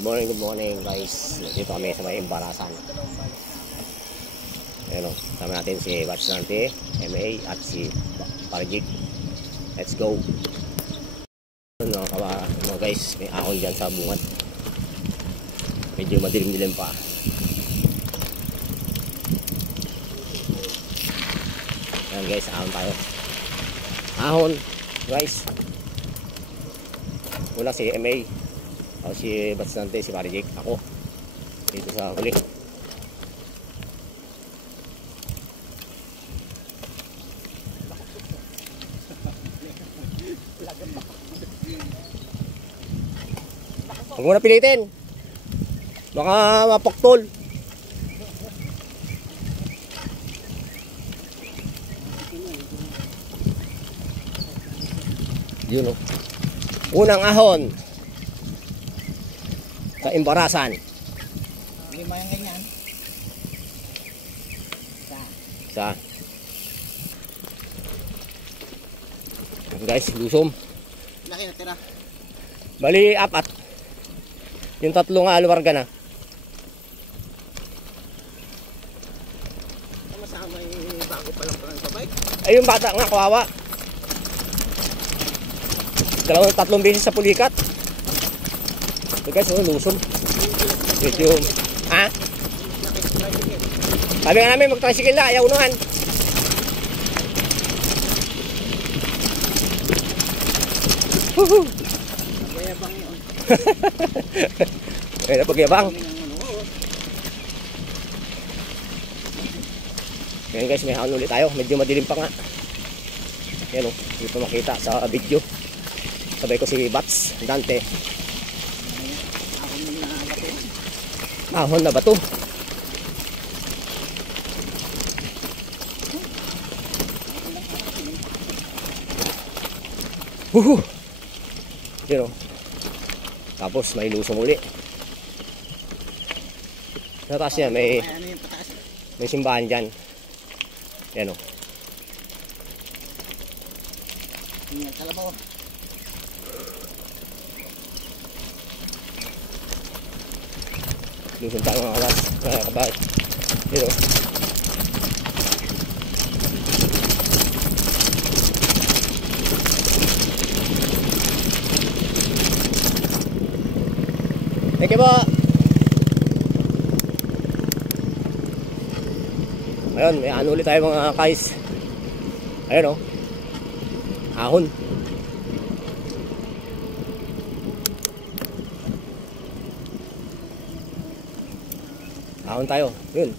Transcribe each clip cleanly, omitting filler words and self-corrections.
Good morning guys. Dito kami sa may Embarasan. Ayan o, sama natin si Batch Nante, MA at si Parjik. Let's go. Mga guys, may ahon dyan sa bungad. Medyo madilim-dilim pa. Ayan guys, ahon tayo. Ahon guys. Una si MA. O si Batch Nante, si Parjik, ako dito sa huli. Huwag mo na pilitin, baka mapaktol. Yun o, unang ahon sa Embarasan. Lima yung ganyan. Sa guys, lusom. Laki na tira. Bali, apat. Yung tatlo nga aluwarga na. Masama yung bago pa lang sa bike. Ay, yung bata nga, kawawa. Tatlong beses sa pulikat. So guys, lusom. Medyo, ha? Sabi nga namin, mag-tricycle na, ayaw unuhan. Woohoo! Mayabang yun. Ay, napagyabang. Ngayon guys, may haon ulit tayo. Medyo madilim pa nga. Yan o, hindi pa makita sa video. Sabay ko si Batch Nante. Ahon na bato. Yun o. Tapos may lusong uli. Sa taas niya may simbahan dyan. Yan o. Kalabaw. Lusong tayo mga kawas. Mga kabay. Yun o. Thank you po. Ayun, may ano ulit tayo mga guys. Ayun o. Ahon. Ahon tayo. Yun.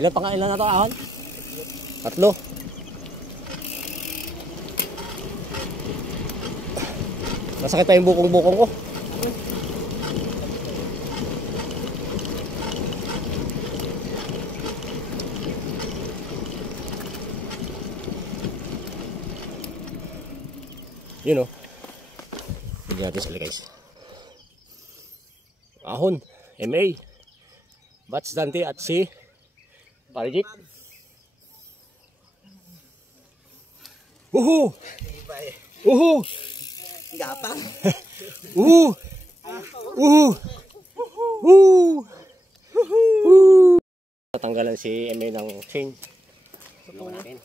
Ilan na to ahon? 3. Masakit pa yung bukong-bukong ko. Yun o. Bigyan natin sila guys. Ahon. MA. Batch Nante at si Parjik. Uhu! Uhu! Gapang. Uhu! Uhu! Uhu! Uhu! Tatanggalan si MA ng chain. Tulungan natin.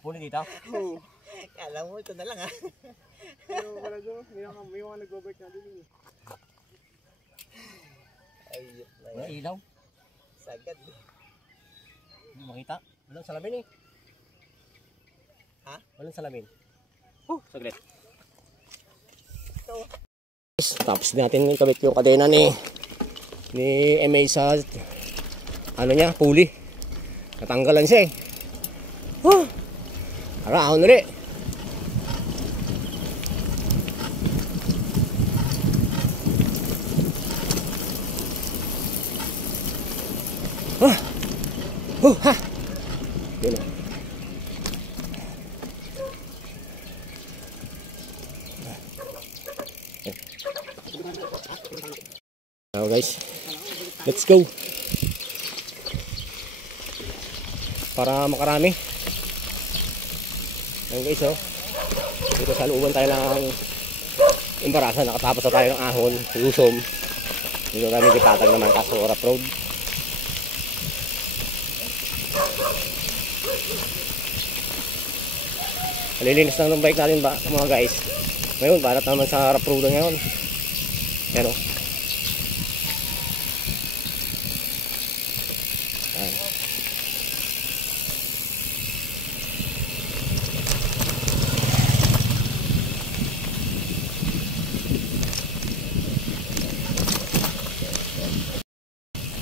Puno dito? Oo. Kala mo ito na lang ha. Pero wala doon, may mga nag-go-bike na din eh. Ayop na Wala yan. ilaw. Sagad. Hindi makita. Walang salamin eh. Ha? Walang salamin. Saglit. Ito. Tapos natin kabit yung kadena ni MA sa ano niya, puli. Natanggalan siya eh. Ahon ulit. Ha! Yun o. Now guys, let's go. Para makarami. Ayan guys, oh. Dito sa looban tayo ng Embarasan, nakatapos na tayo ng ahon, Lusom. Dito kami Dipatag naman, kaso rough road. Malilinis lang ng bike natin ba, mga guys. Ngayon, barat naman sa rough road ngayon. Yan o. Yan.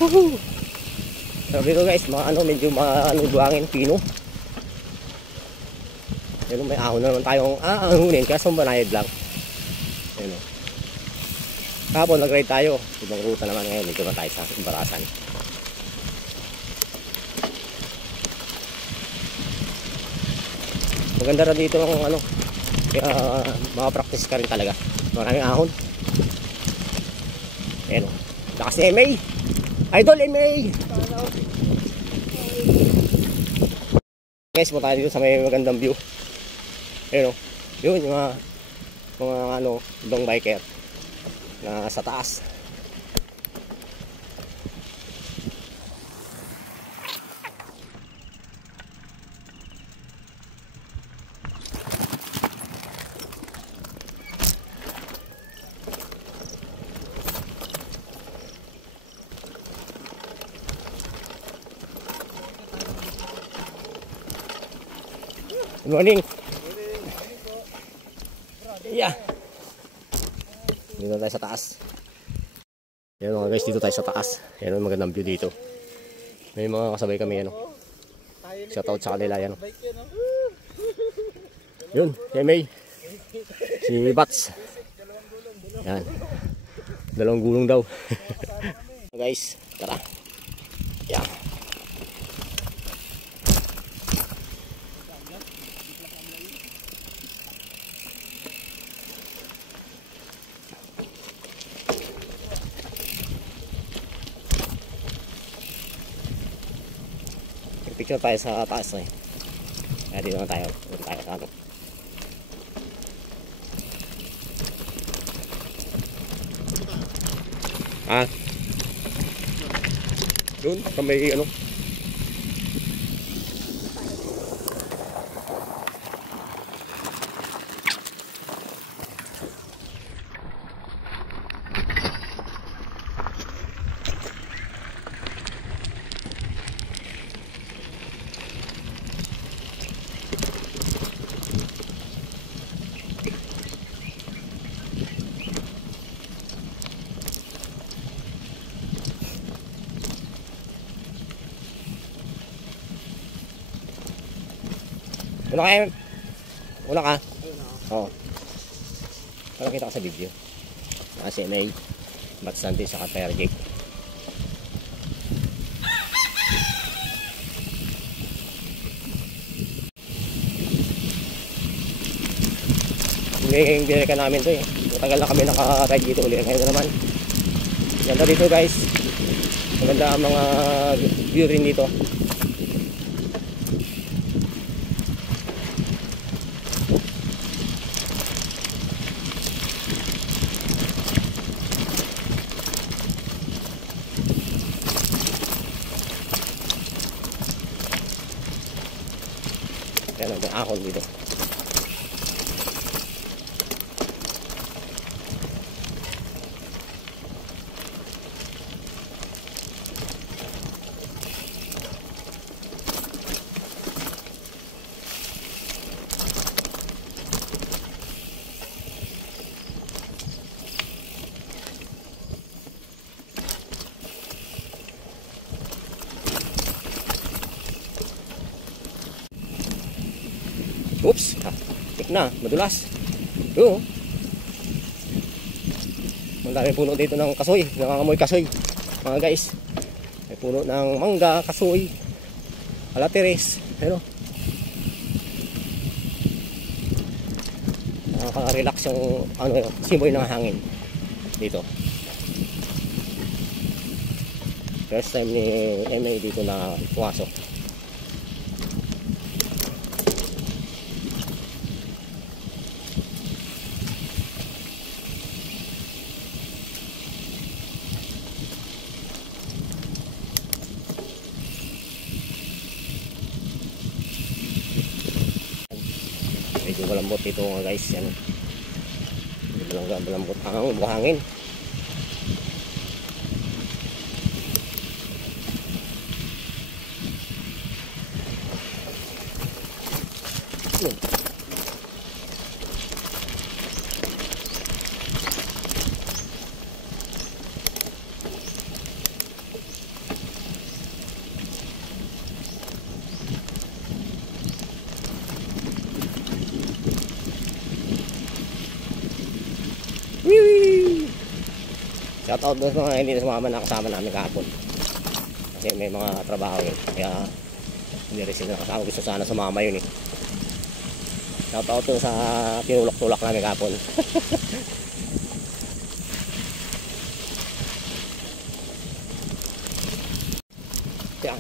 Woohoo! So dito guys, medyo buhangin, pino. Pero may ahon na naman tayong aangunin, kaso banayad lang. Ayun o. Kapon nag-ride tayo. Ibang ruta naman ngayon, dito na tayo sa Embarasan. Maganda na dito ang kaya makapractice ka rin talaga. Maraming ahon. Ayun o. Lakas ni MA! Idol MA! Guys, punta tayo dito sa may magandang view. Ayun o. Yun yung mga ibang biker na sa taas. Good morning. Yeah. Dito tayo sa taas. Yan mga guys, dito tayo sa taas. Yan ang magandang view dito. May mga kasabay kami shout out sa kanila yan. Yun, si May. Si Bats. Yan. Dalawang gulong daw. Guys, tara. Yan. Picture tayo sa taas eh. Kaya dito na tayo. Dito tayo sa doon, may Una kayo? Una ka? Oo. Para kita ka sa video. Si May, Bats Santi, saka Tire Jake. Yung binilikan namin to eh. Matagal na kami naka-ride dito ulit. Ngayon naman. Ganda dito guys. Maganda ang mga view rin dito. Yan ang ahon dito. Oops, tik na, madulas. Oo. Ang daming puno dito ng kasoy, nangangamoy kasoy. Mga guys, may puno ng mangga, kasoy, alateres, pero nakaka-relax yung simoy ng hangin dito. First time ni MA dito na pumasok. Medyo malambot dito mga guys. Yan. Malambot ang buhangin. Shout out doon sa mga hindi na sumama na kasama namin kahapon. Kasi may mga trabaho yun. Kaya hindi rin sila kasama. Gusto sana sumama yun eh. Shout out doon sa tinulak-tulak namin kahapon. Yan.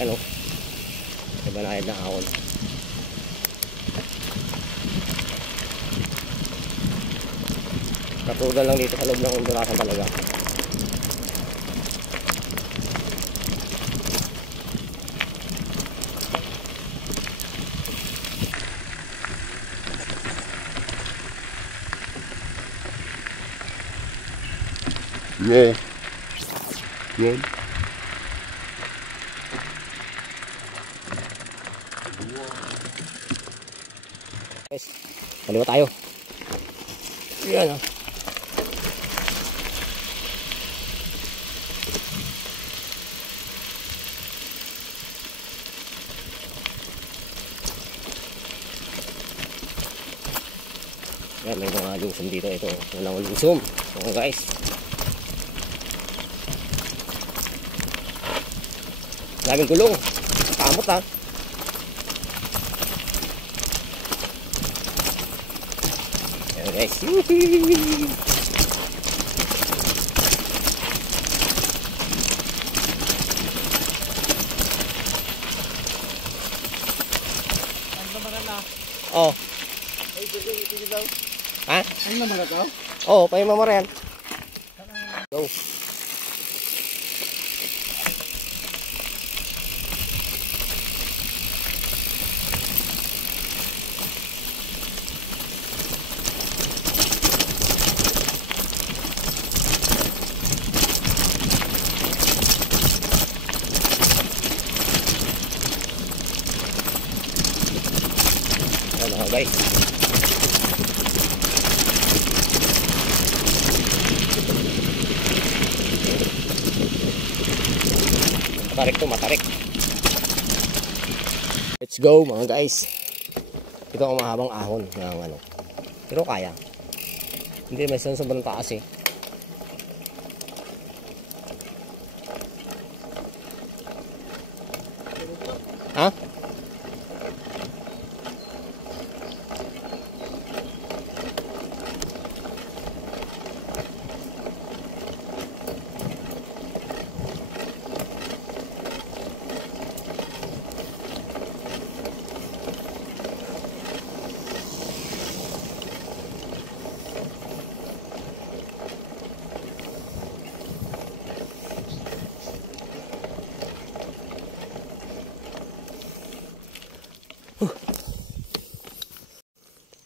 Yan o. May banayad na ahon. Katulad lang dito sa loob ng undulasan talaga. Roll. Roll. Guys, kaliwa tayo. Yan o. Yan, may mga lusum dito. Ito, walang lusum. So guys, daming gulong. Kamot ha. Yan guys. Oh. Ha? Ano naman na to? Oh, paimama rin. Go. Ano guys? Matarik to, matarik. Let's go mga guys. Ito ang mahabang ahon ng ano. Pero kaya. Hindi may sobrang taas eh. Ha?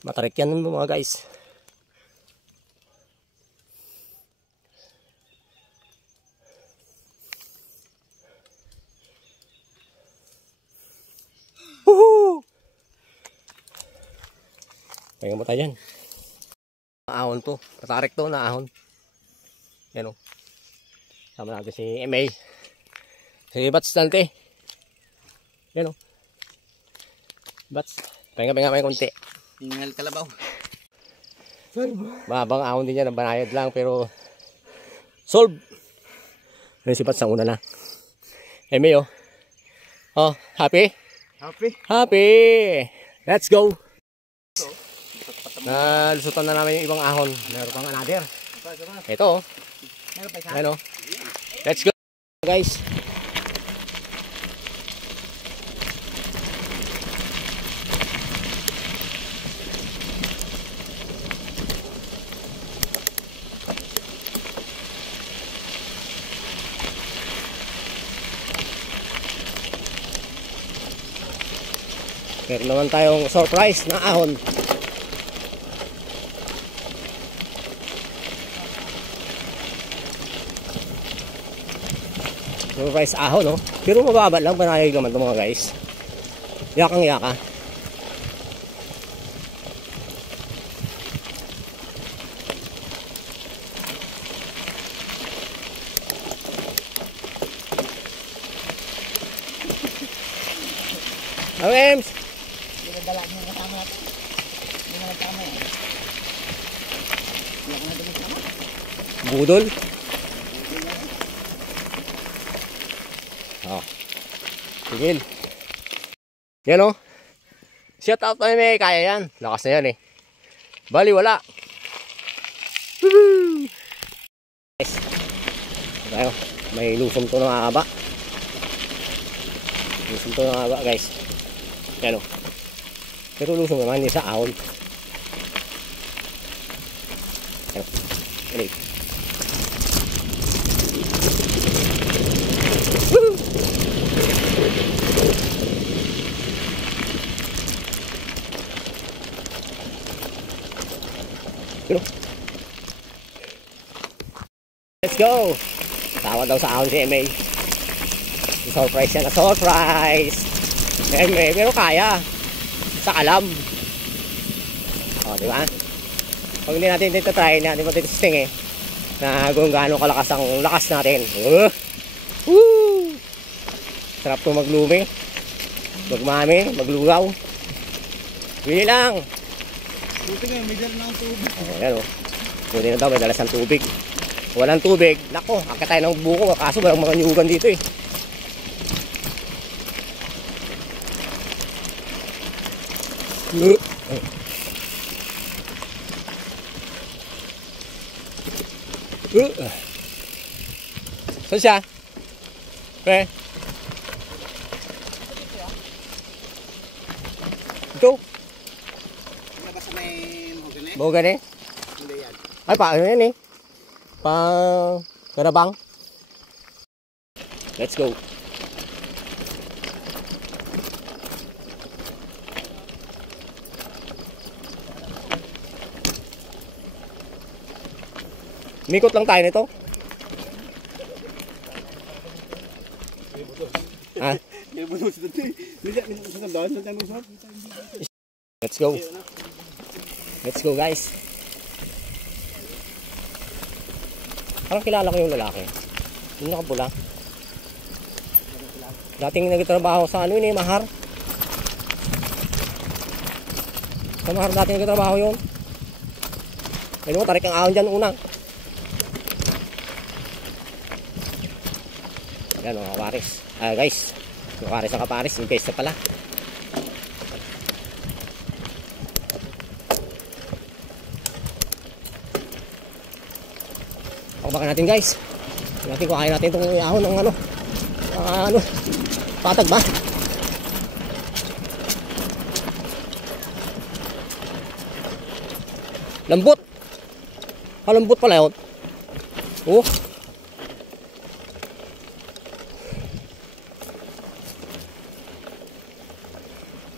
Matarik yan mga guys. Woohoo! Pahinga mo tayo dyan. Ahon to. Matarik to na ahon. Yan o. Sama natin si MA. Si Bats Dante. Yan o. Bats. Pahinga may konti. Tingal kalabaw. Mabang ahon din yan. Banayad lang pero solve. Yan si Bats ang una na. Eme oh. Oh, happy? Happy. Happy! Let's go! Nalusutan na namin yung ibang ahon. Meron pang another. Ito oh. Meron pa isa? Ano? Let's go guys. Meron naman tayong surprise na ahon. Surprise ahon, no? Pero mababa lang, panayag naman ito mga guys. Yakang yaka. Awems! Hindi na dala niyo kasama natin. Hindi na nagkama yan. Hindi ako na dumi sama. Budol. Oh. Tigil. Yan o. Shut out na may kaya yan. Lakas na yan eh. Bali wala. Woohoo! Guys. Tayo. May lusong to ng haba. Lusong to ng haba guys. Yan o. Pero lusong naman sa ahon. Yan o. Yan o. Let's go! Tawa daw sa ahon si MA. Surprise yan na surprise! MA, pero kaya. Sa alam. O, di ba? Pag hindi natin dito try, hindi natin matitesting eh. Na kung gaano kalakas ang lakas natin. Woo! Sarap to maglumi. Magmami, maglugaw. Bili lang! Buti nga, may dala na ang tubig. O, yan o. Buti na daw, may dalas ng tubig. Walang tubig. Nako, akit tayo ng buko. Kaso walang mga nyugan dito eh. Saan siya? Okay. Ito. Ano ba sa may mahogany? Mahogany? Hindi yan. Ay, paano yan eh? Pang karabang. Let's go. Mikot lang tayo nito. Ah, let's go. Let's go guys. Parang kilala ko yung lalaki. Yung nakapula. Dating nagtatrabaho sa ano yun eh, Mahar. Sa Mahar dating nagtatrabaho yun. Ayun mo, tarik ang ahon dyan una. Yan mga kaparis. Guys, yung kaparis na kaparis, yung guys na pala. Pakbakan natin guys. Natin kuhain natin itong ahon ng ano, patag ba? Lambot. Lambot pala yun. Oh.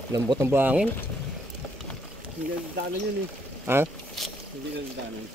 Lambot ng buhangin. Hindi ka daanan yun eh. Ha? Hindi ka daanan.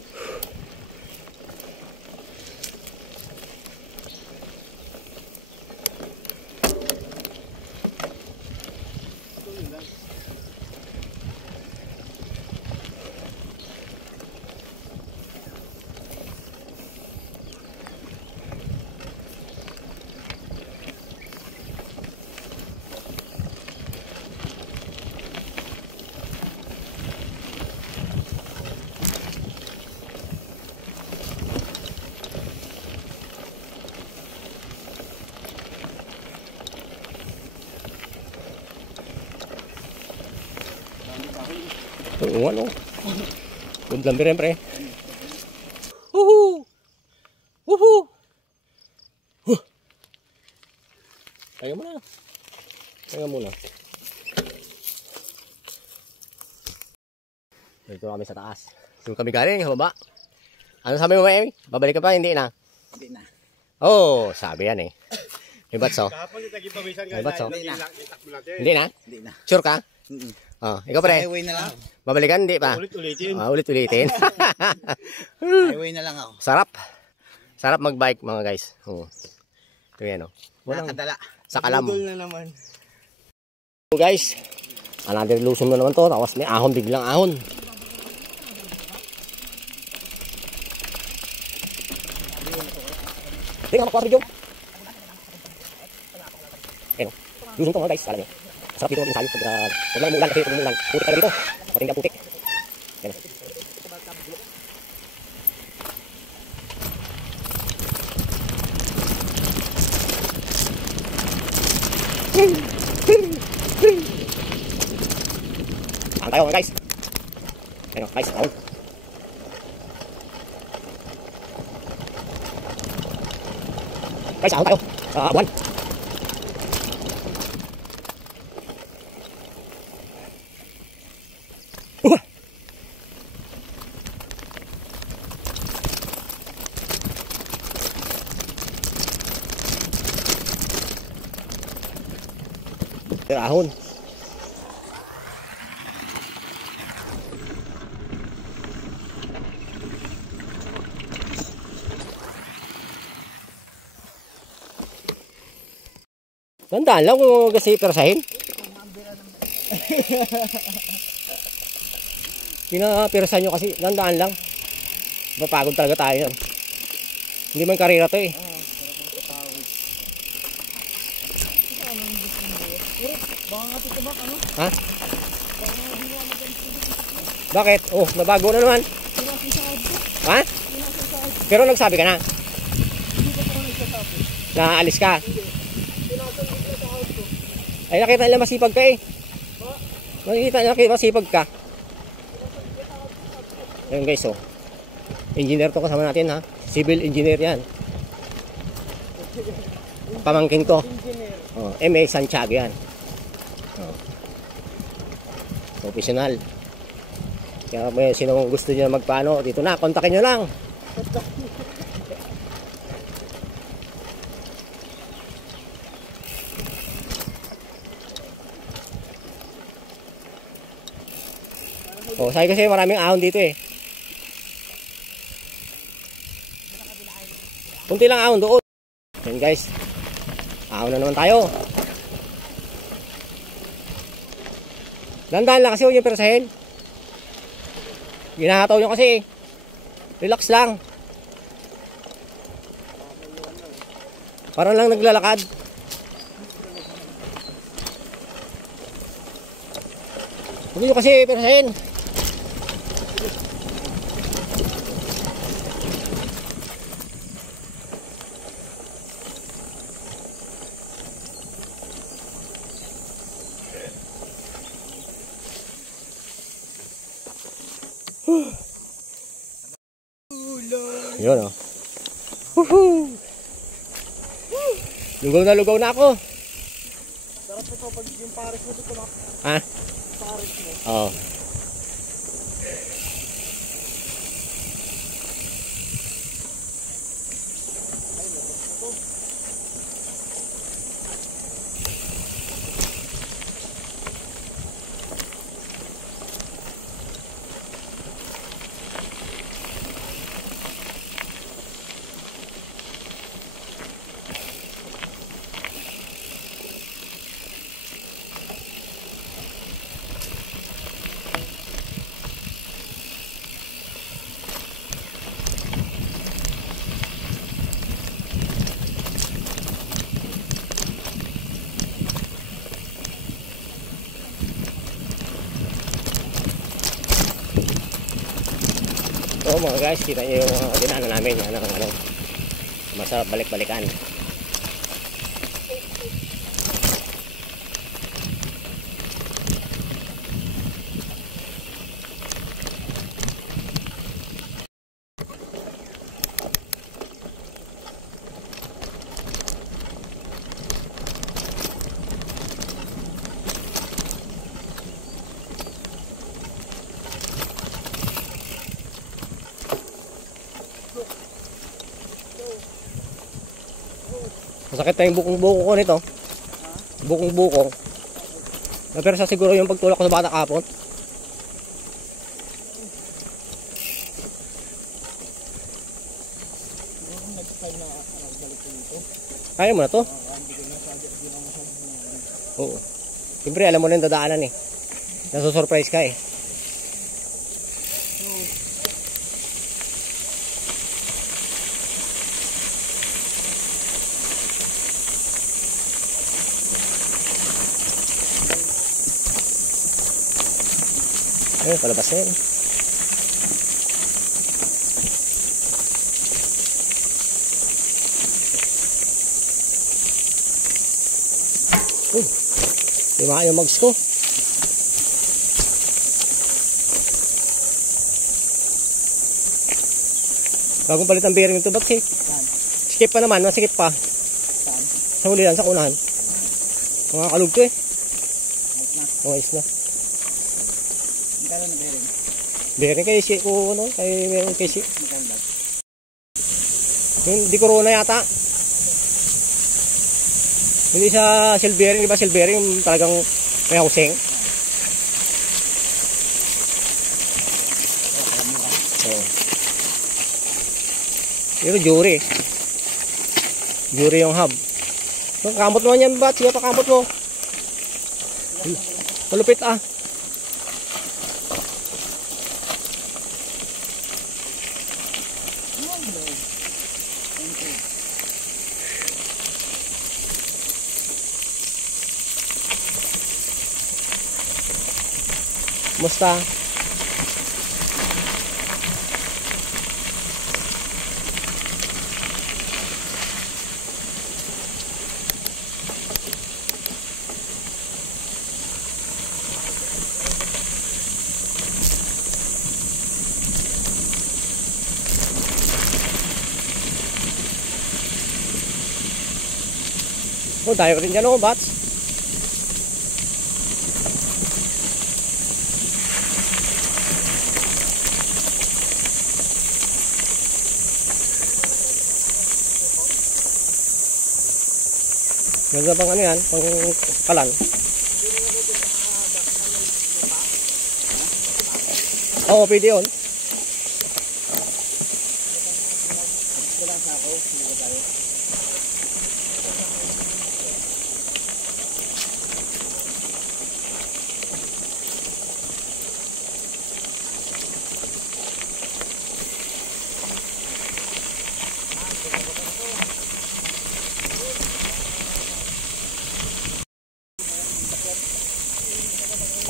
Oo, ano? Good lang rin, pre. Woohoo! Woohoo! Tayo muna. Tayo muna. Dito kami sa taas. Doon kami galing, baba. Ano sabi mo, Amy? Babalik ka pa? Hindi na? Hindi na. Oh, sabi yan eh. May batso? Kahapon yung tagi-pawisan May batso? Hindi na. Itakbo natin. Hindi na? Hindi na. Sure ka? Oh, ikaw pre? Highway na lang. Babalikan? Hindi pa? Ulit-ulitin. Ulit-ulitin. Highway na lang ako. Sarap. Sarap mag-bike mga guys. Oh. Ito yan oh. Nakadala. Sa kalam. Budol na naman. So guys, another lusong na naman to. Tapos may ahon, biglang ahon. Tingnan mo, 4 video. Ayan o. Lusong to mga guys. Kala nyo. Sarap dito maging sayot. Huwag lang umulan kasi kung umulan. Putik ka dito. Matinggang putik. Ayan o. Saan tayo mga guys? Ayan o guys. Ahon. Guys, ahon tayo. Buwan. Ahon. Tandaan lang kung kasi pirasahin. Pinapirasahan nyo kasi, tandaan lang. Mapagod talaga tayo. Hindi man karera to eh. Ha? Bakit? Oh, nabago na naman. Ha? Pero nagsabi ka na? Naalis ka? Ay, nakita nila masipag ka eh. Nakita nila masipag ka. Ayun guys, oh. Engineer to kasama natin ha. Civil engineer yan. Pamangkin ko. Oh, MA Santiago yan. Oh. Professional. Kaya may sino gusto niyo magpaano, dito na, kontakin niyo lang. Oh, sabi kasi maraming ahon dito eh. Kunti lang ahon doon. Yan guys. Ahon na naman tayo. Dandahan lang kasi huwag yung pirasahin. Ginahataw nyo kasi. Relax lang. Parang lang naglalakad. Huwag nyo kasi pirasahin. Yun o. Woohoo! Lugaw na ako. Sarap ito pag yung pares mo ito. Ha? Pares mo. Oo. So mga guys, kita nyo yung dinaanan namin, masarap balik-balikan. Masakit na yung bukong-buko ko nito. Bukong-buko. Pero sa siguro yung pagtulak ko sa bata kapon. Kaya mo na to? Oo. Siyempre alam mo na yung dadaanan eh. Nasusurprise ka eh. Ayun, palabas na yun. Lima yung mags ko. Bagong palit ang bearing nito, ba't skip pa naman, masikip pa. Sa huli lang, sa kunahan. Mga kalug to eh. Ayos na. Magkano na bearing? Bearing kay si ko ano, kay meron kay si. Yung di Corona yata. Hindi sa shell bearing, di ba shell bearing yung talagang may housing. Oh. Pero jury. Jury yung hub. Kamot mo yan ba? Siya pa kamot mo. Malupit ah. Musta? Oh, tayo rin dyan oh, bats. Ganda pang ano yan, pang kalan. Oo, pwede yun.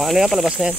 Paano yan? Palabas na yan.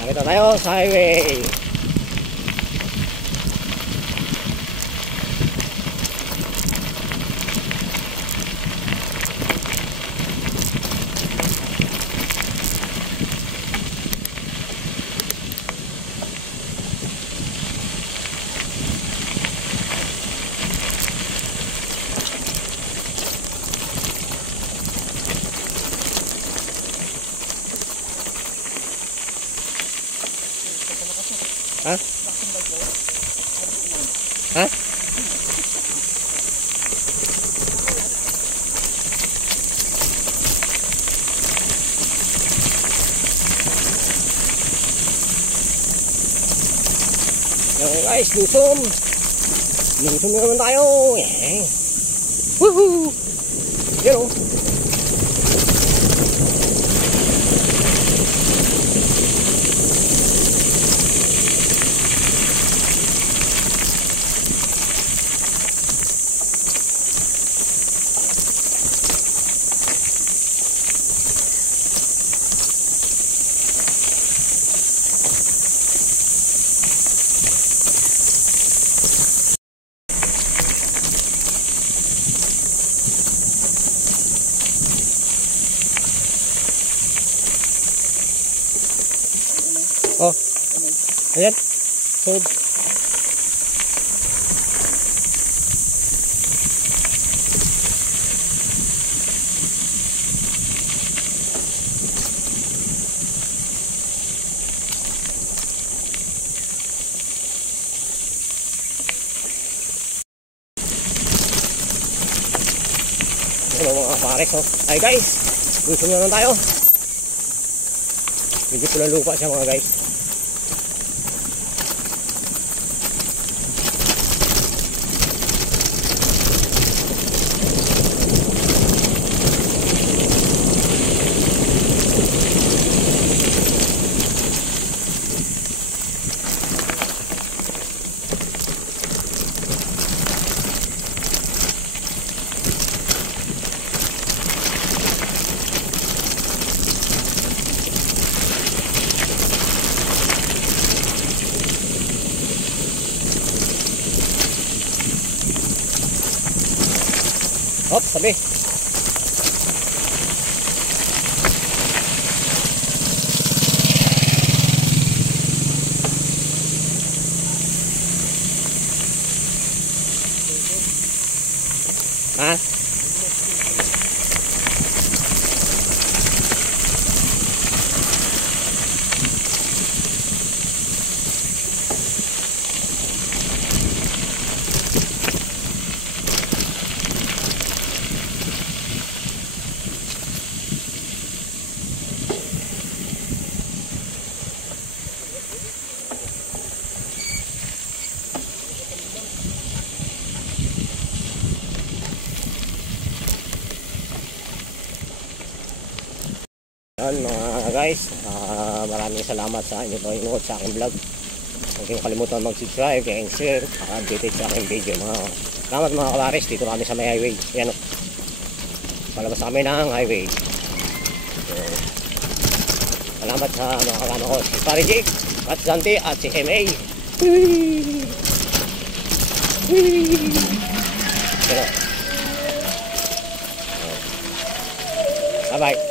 Nakita tayo sa highway. Ha? Ha? Okay guys, lusom. Lusom naman tayo. Yeah. Woohoo! Yan o. Ayan. Hold. Ano mga pares, oh. Ay guys, gusto nyo naman tayo. Medyo pula lupa siya mga guys. Hop, sabi. Ha? Yan mga guys, maraming salamat sa inyo panonood sa aking vlog. Huwag kayong kalimutan mag-subscribe, kaya share, updated sa aking video. Salamat mga kabares, dito kami sa may highway. Yan o, palabas kami ng highway. So, salamat sa mga kasama ko, si Pare Jake, at Zante, at si MA. Bye bye.